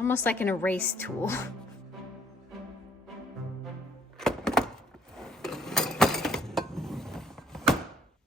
almost like an erase tool.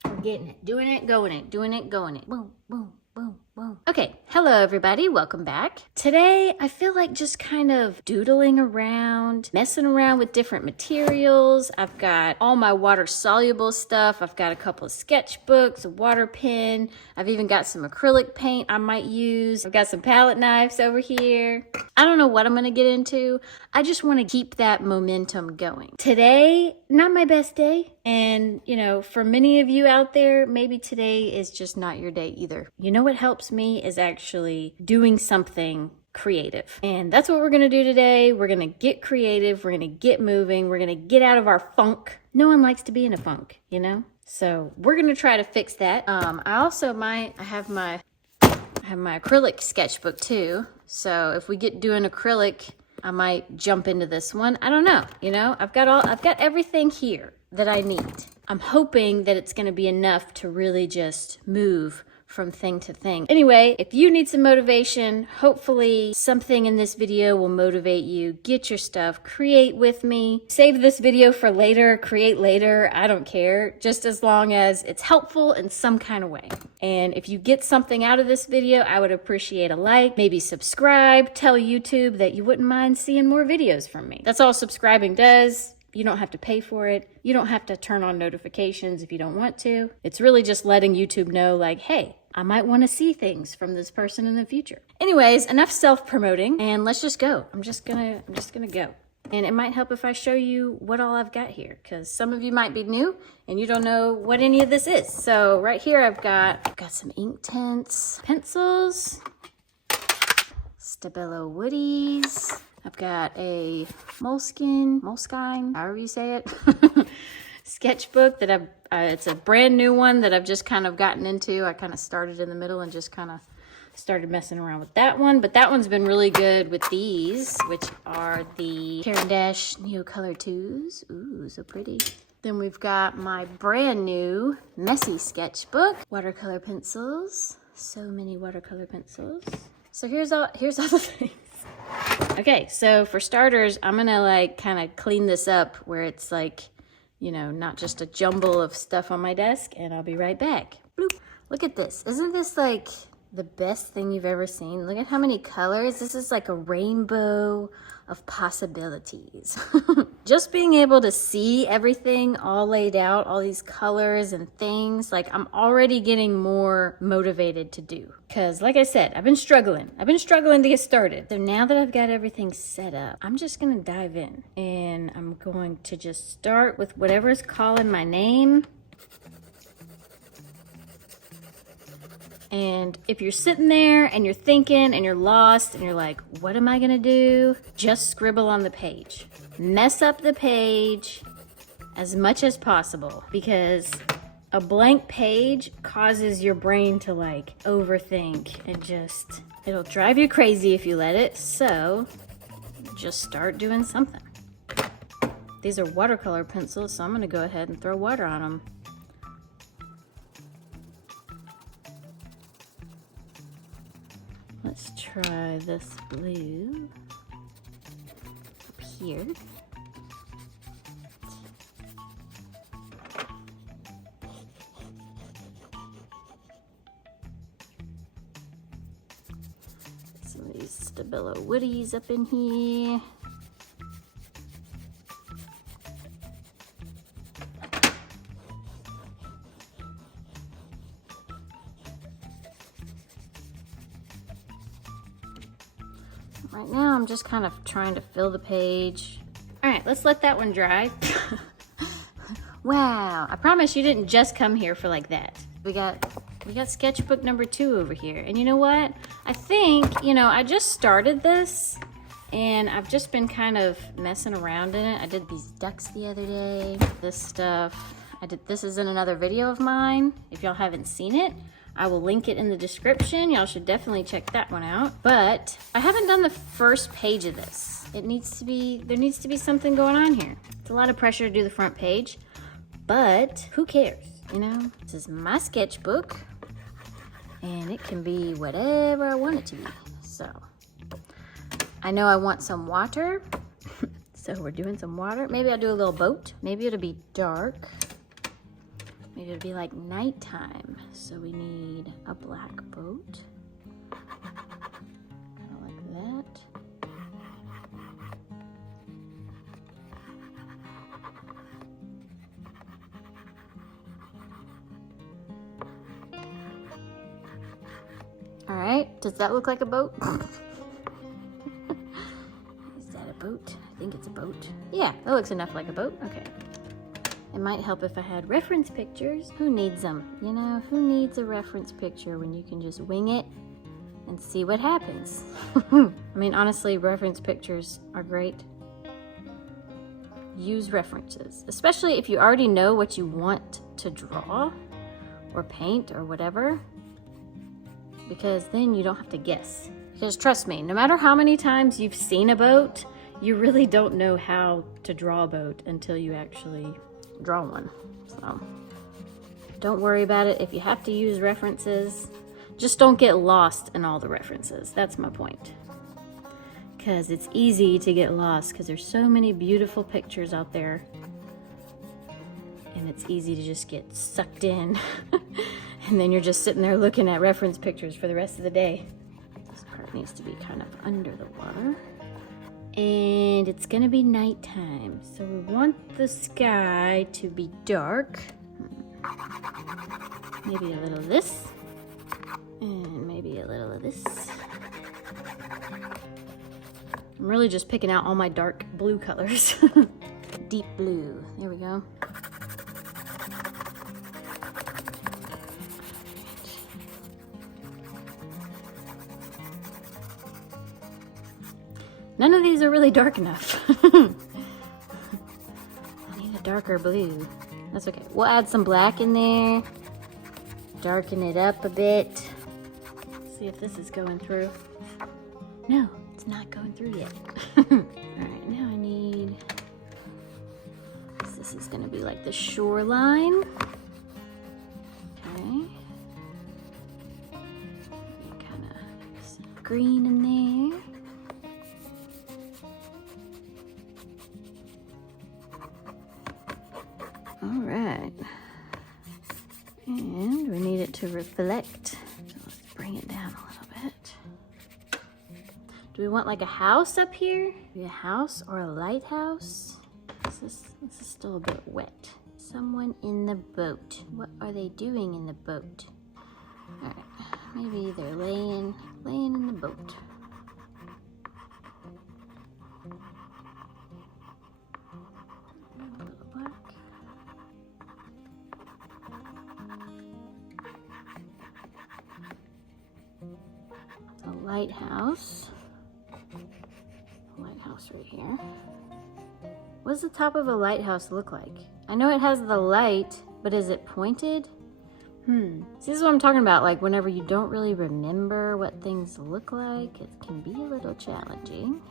We're getting it, doing it, going it, doing it, going it. Boom, boom, boom, boom. Okay, hello everybody, welcome back. Today, I feel like just kind of doodling around, messing around with different materials. I've got all my water-soluble stuff. I've got a couple of sketchbooks, a water pen. I've even got some acrylic paint I might use. I've got some palette knives over here. I don't know what I'm gonna get into. I just wanna keep that momentum going. Today, not my best day. And, you know, for many of you out there, maybe today is just not your day either. You know what helps me is actually doing something creative. And that's what we're gonna do today. We're gonna get creative, we're gonna get moving, we're gonna get out of our funk. No one likes to be in a funk, you know? So we're gonna try to fix that. I have my acrylic sketchbook too. So if we get doing acrylic, I might jump into this one. I don't know, you know? I've got everything here that I need. I'm hoping that it's gonna be enough to really just move from thing to thing. Anyway, if you need some motivation, hopefully something in this video will motivate you. Get your stuff, create with me. Save this video for later, create later, I don't care, just as long as it's helpful in some kind of way. And if you get something out of this video, I would appreciate a like, maybe subscribe, tell YouTube that you wouldn't mind seeing more videos from me. That's all subscribing does. You don't have to pay for it. You don't have to turn on notifications if you don't want to. It's really just letting YouTube know, like, hey, I might want to see things from this person in the future. Anyways, enough self-promoting, and let's just go. I'm just gonna go. And it might help if I show you what all I've got here, because some of you might be new and you don't know what any of this is. So right here I've got some Inktense pencils, Stabilo Woodys. I've got a Moleskine, however you say it, sketchbook that it's a brand new one that I've just kind of gotten into. I kind of started in the middle and just kind of started messing around with that one. But that one's been really good with these, which are the Caran d'Ache Neocolor IIs. Ooh, so pretty. Then we've got my brand new messy sketchbook, watercolor pencils. So many watercolor pencils. So here's all the things. Okay, so for starters, I'm gonna like kind of clean this up where it's like, you know, not just a jumble of stuff on my desk, and I'll be right back. Bloop. Look at this. Isn't this like the best thing you've ever seen? Look at how many colors. This is like a rainbow of possibilities. Just being able to see everything all laid out, all these colors and things, like I'm already getting more motivated to do. Because like I said, I've been struggling to get started. So now that I've got everything set up, I'm just gonna dive in. And I'm going to just start with whatever's calling my name. And if you're sitting there and you're thinking and you're lost and you're like, what am I gonna do? Just scribble on the page. Mess up the page as much as possible, because a blank page causes your brain to like overthink and just, it'll drive you crazy if you let it. So just start doing something. These are watercolor pencils, so I'm gonna go ahead and throw water on them. Let's try this blue up here. Some of these Stabilo Woodys up in here. Right now, I'm just kind of trying to fill the page. All right, let's let that one dry. Wow, I promise you didn't just come here for like that. We got sketchbook number 2 over here. And you know what? I think, you know, I just started this and I've just been kind of messing around in it. I did these ducks the other day, this stuff. This is in another video of mine. If y'all haven't seen it, I will link it in the description. Y'all should definitely check that one out. But I haven't done the first page of this. There needs to be something going on here. It's a lot of pressure to do the front page, but who cares, you know? This is my sketchbook, and it can be whatever I want it to be. So I know I want some water, so we're doing some water. Maybe I'll do a little boat. Maybe it'll be dark. Maybe it'll be like nighttime. So we need a black boat. Kind of like that. All right, does that look like a boat? Is that a boat? I think it's a boat. Yeah, that looks enough like a boat. Okay. It might help if I had reference pictures. Who needs them? You know, who needs a reference picture when you can just wing it and see what happens? I mean, honestly, reference pictures are great. Use references, especially if you already know what you want to draw or paint or whatever, because then you don't have to guess. Because trust me, no matter how many times you've seen a boat, you really don't know how to draw a boat until you actually draw one. So don't worry about it. If you have to use references, just don't get lost in all the references. That's my point. Because it's easy to get lost because there's so many beautiful pictures out there. And it's easy to just get sucked in. And then you're just sitting there looking at reference pictures for the rest of the day. This part needs to be kind of under the water. And it's gonna be nighttime, so we want the sky to be dark. Maybe a little of this, and maybe a little of this. I'm really just picking out all my dark blue colors. Deep blue, there we go. None of these are really dark enough. I need a darker blue. That's okay. We'll add some black in there. Darken it up a bit. See if this is going through. No, it's not going through yet. Alright, now I need... This is going to be like the shoreline. Okay. Kind of some green in there. All right, and we need it to reflect. So let's bring it down a little bit. Do we want like a house up here? Maybe a house or a lighthouse? This is still a bit wet. Someone in the boat. What are they doing in the boat? All right, maybe they're laying in the boat. Lighthouse. Lighthouse right here. What does the top of a lighthouse look like? I know it has the light, but is it pointed? See, this is what I'm talking about. Like whenever you don't really remember what things look like, it can be a little challenging.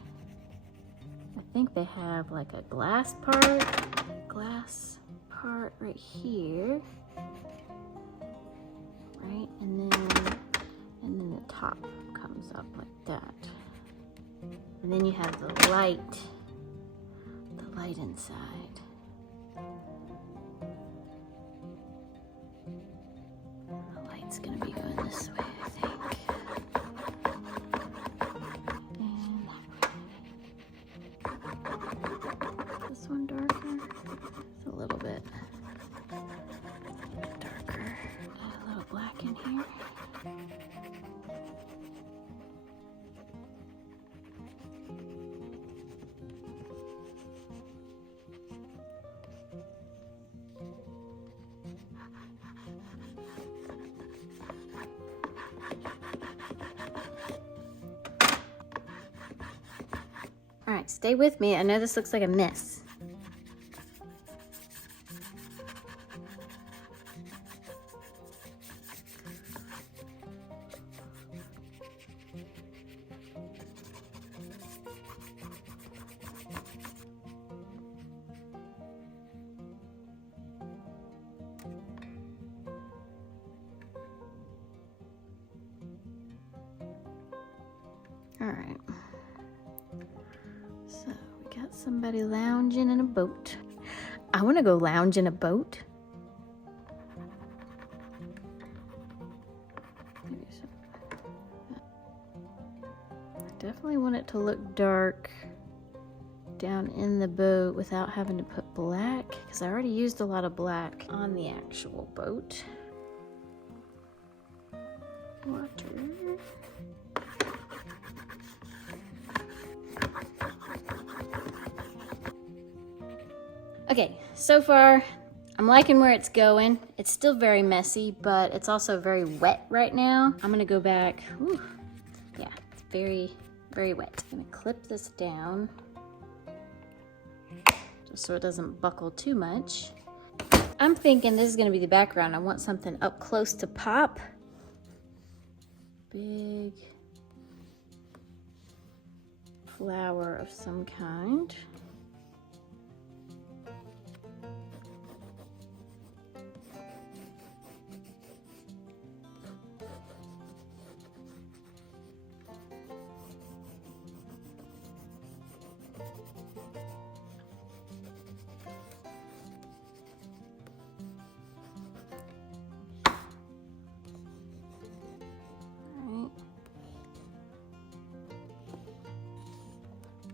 I think they have like a glass part right here. Right, and then the top comes up like that. And then you have the light inside. The light's gonna be going this way, I think. And that way. This one darker? It's a little bit darker. Add a little black in here. All right, stay with me. I know this looks like a mess. All right. Somebody lounging in a boat. I want to go lounge in a boat. I definitely want it to look dark down in the boat without having to put black, because I already used a lot of black on the actual boat. Water. Okay, so far I'm liking where it's going. It's still very messy, but it's also very wet right now. I'm gonna go back. Ooh, yeah, it's very, very wet. I'm gonna clip this down just so it doesn't buckle too much. I'm thinking this is gonna be the background. I want something up close to pop. Big flower of some kind.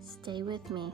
Stay with me.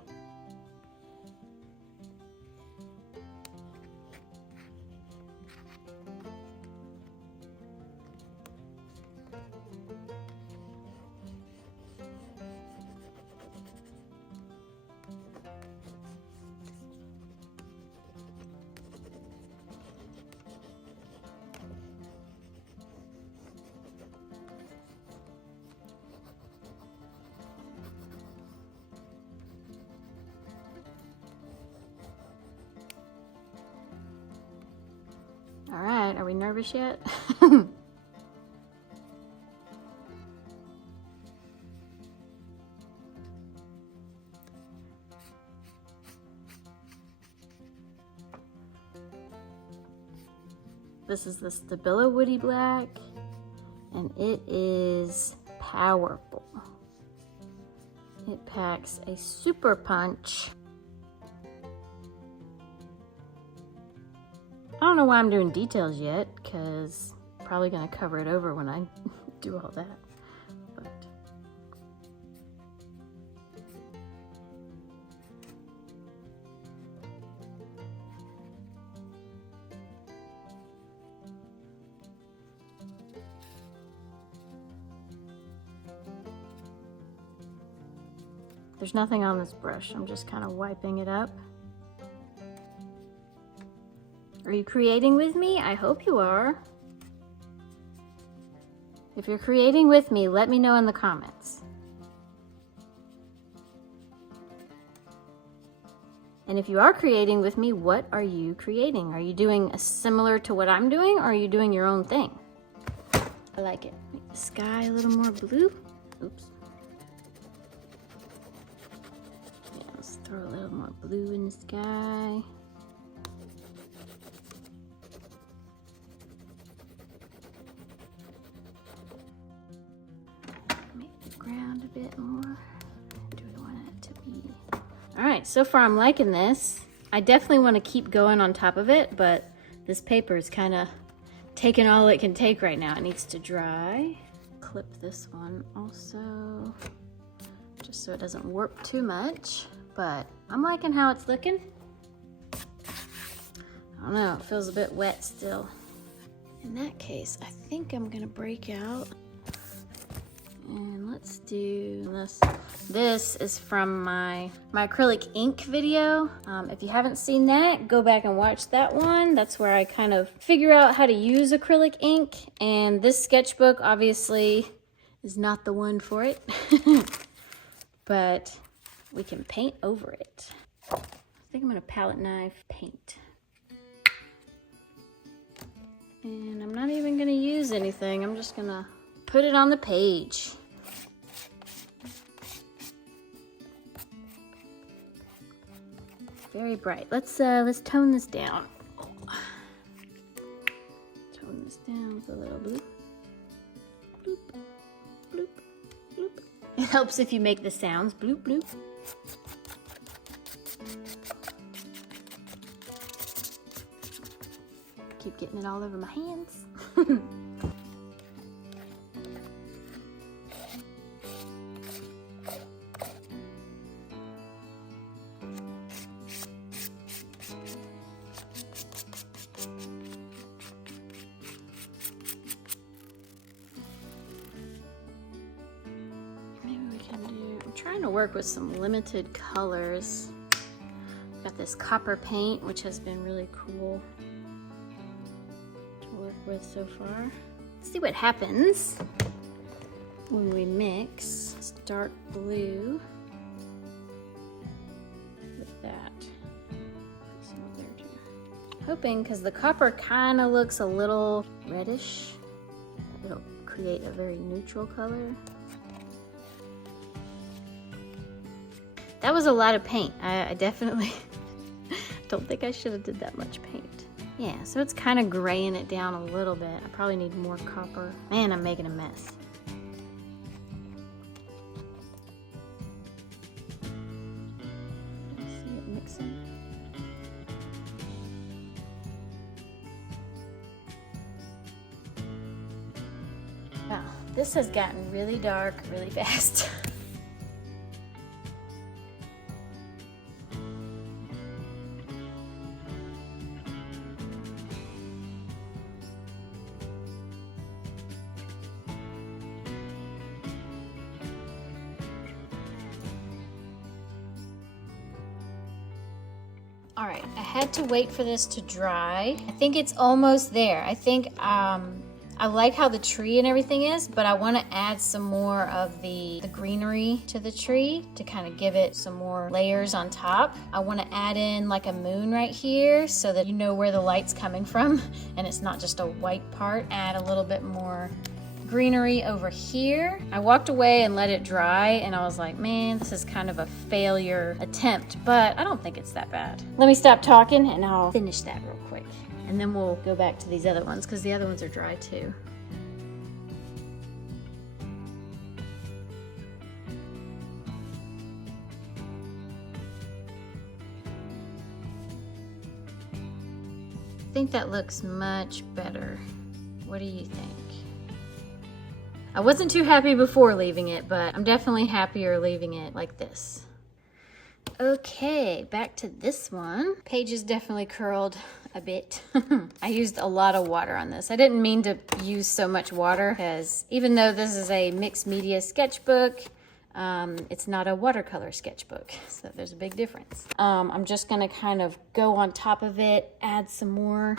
All right, are we nervous yet? This is the Stabilo Woody Black, and it is powerful. It packs a super punch. I don't know why I'm doing details yet, because I'm probably going to cover it over when I do all that. But there's nothing on this brush. I'm just kind of wiping it up. Are you creating with me? I hope you are. If you're creating with me, let me know in the comments. And if you are creating with me, what are you creating? Are you doing a similar to what I'm doing, or are you doing your own thing? I like it. Make the sky a little more blue. Oops. Yeah, let's throw a little more blue in the sky. Ground a bit more. Do I want it to be? All right, so far I'm liking this. I definitely want to keep going on top of it, but this paper is kind of taking all it can take right now. It needs to dry. Clip this one also, just so it doesn't warp too much, but I'm liking how it's looking. I don't know, it feels a bit wet still. In that case, I think I'm gonna break out. And let's do this. This is from my acrylic ink video. If you haven't seen that, go back and watch that one. That's where I kind of figure out how to use acrylic ink. And this sketchbook obviously is not the one for it, but we can paint over it. I think I'm gonna palette knife paint. And I'm not even gonna use anything. I'm just gonna put it on the page. Very bright. Let's tone this down. Tone this down with a little bloop. Bloop, bloop, bloop. It helps if you make the sounds bloop, bloop. keep getting it all over my hands. Trying to work with some limited colors. Got this copper paint, which has been really cool to work with so far. Let's see what happens when we mix this dark blue with that. Some up there too. Hoping, because the copper kind of looks a little reddish, it'll create a very neutral color. That was a lot of paint. I definitely don't think I should have did that much paint. Yeah, so it's kind of graying it down a little bit. I probably need more copper. Man, I'm making a mess. See it mixing. Wow, this has gotten really dark really fast. All right, I had to wait for this to dry. I think it's almost there. I think I like how the tree and everything is, but I want to add some more of the greenery to the tree to kind of give it some more layers on top. I want to add in like a moon right here so that you know where the light's coming from and it's not just a white part. Add a little bit more greenery over here. I walked away and let it dry and I was like, man, this is kind of a failure attempt, but I don't think it's that bad. Let me stop talking and I'll finish that real quick. And then we'll go back to these other ones because the other ones are dry too. I think that looks much better. What do you think? I wasn't too happy before leaving it, but I'm definitely happier leaving it like this. Okay, back to this one. Page is definitely curled a bit. I used a lot of water on this. I didn't mean to use so much water because even though this is a mixed media sketchbook, it's not a watercolor sketchbook, so there's a big difference. I'm just gonna kind of go on top of it, add some more.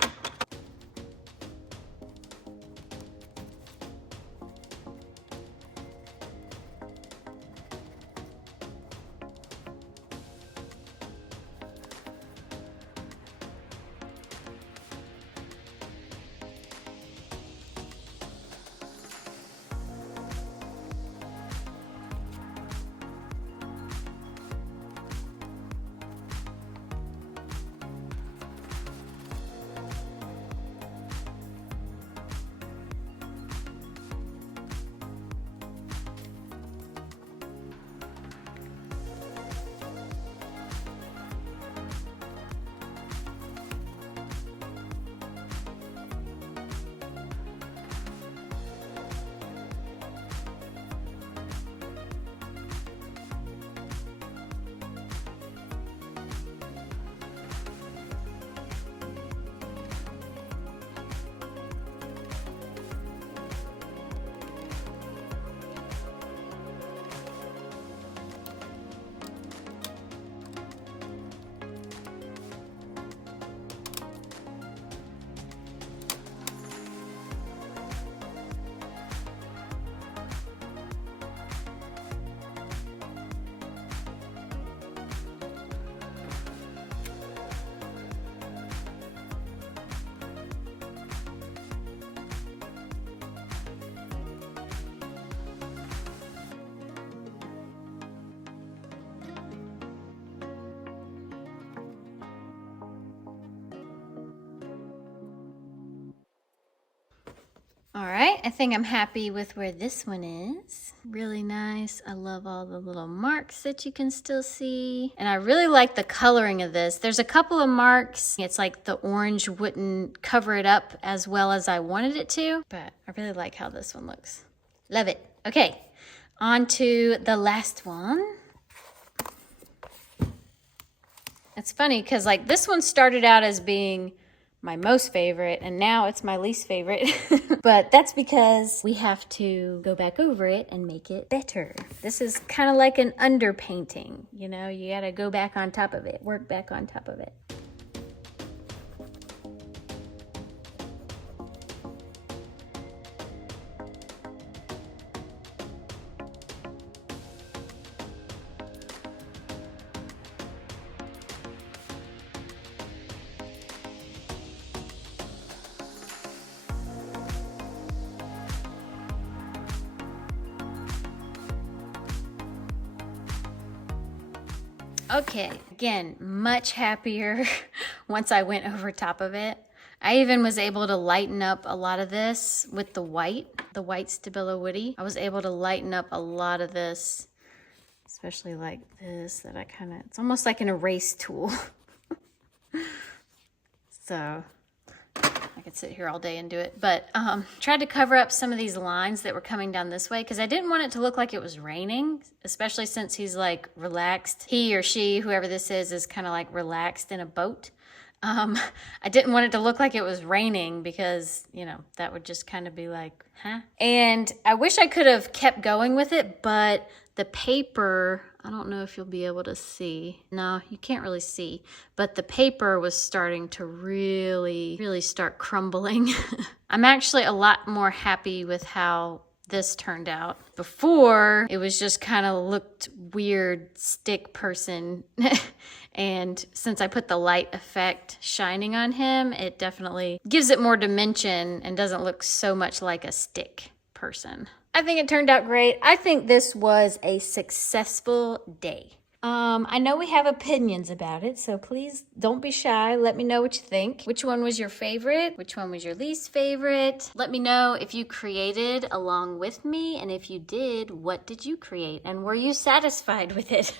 All right, I think I'm happy with where this one is. Really nice. I love all the little marks that you can still see. And I really like the coloring of this. There's a couple of marks. It's like the orange wouldn't cover it up as well as I wanted it to, but I really like how this one looks. Love it. Okay, on to the last one. It's funny because like this one started out as being my most favorite and now it's my least favorite. But that's because we have to go back over it and make it better. This is kind of like an underpainting, you know, you gotta go back on top of it, work back on top of it. Okay, again, much happier once I went over top of it. I even was able to lighten up a lot of this with the white Stabilo Woody. I was able to lighten up a lot of this, especially like this, that I kind of, it's almost like an erase tool. So I could sit here all day and do it, but tried to cover up some of these lines that were coming down this way because I didn't want it to look like it was raining, especially since he's like relaxed. He or she, whoever this is kind of like relaxed in a boat. I didn't want it to look like it was raining because, you know, that would just kind of be like, huh? And I wish I could have kept going with it, but the paper, I don't know if you'll be able to see. No, you can't really see, but the paper was starting to really start crumbling. I'm actually a lot more happy with how this turned out. Before, it was just kind of looked weird, stick person. And since I put the light effect shining on him, it definitely gives it more dimension and doesn't look so much like a stick person. I think it turned out great. I think this was a successful day. I know we have opinions about it, so please don't be shy. Let me know what you think. Which one was your favorite? Which one was your least favorite? Let me know if you created along with me, and if you did, what did you create? And were you satisfied with it?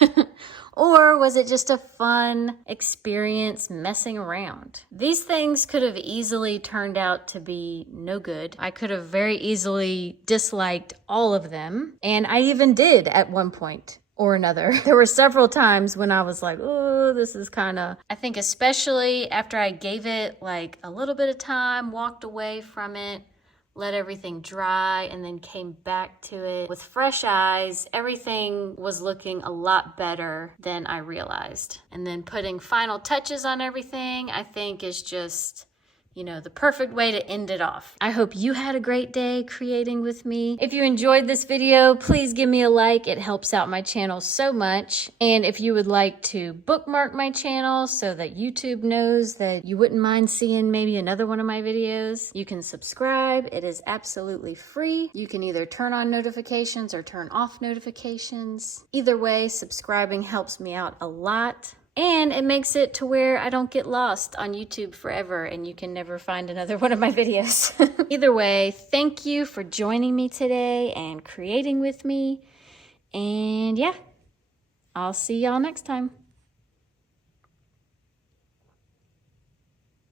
Or was it just a fun experience messing around? These things could have easily turned out to be no good. I could have very easily disliked all of them, and I even did at one point or another. There were several times when I was like, oh, this is kind of, I think especially after I gave it like a little bit of time, walked away from it, let everything dry, and then came back to it with fresh eyes, everything was looking a lot better than I realized. And then putting final touches on everything, I think is just, you know, the perfect way to end it off. I hope you had a great day creating with me. If you enjoyed this video, please give me a like. It helps out my channel so much. And if you would like to bookmark my channel so that YouTube knows that you wouldn't mind seeing maybe another one of my videos, you can subscribe. It is absolutely free. You can either turn on notifications or turn off notifications. Either way, subscribing helps me out a lot. And it makes it to where I don't get lost on YouTube forever and you can never find another one of my videos. Either way, thank you for joining me today and creating with me. And yeah, I'll see y'all next time.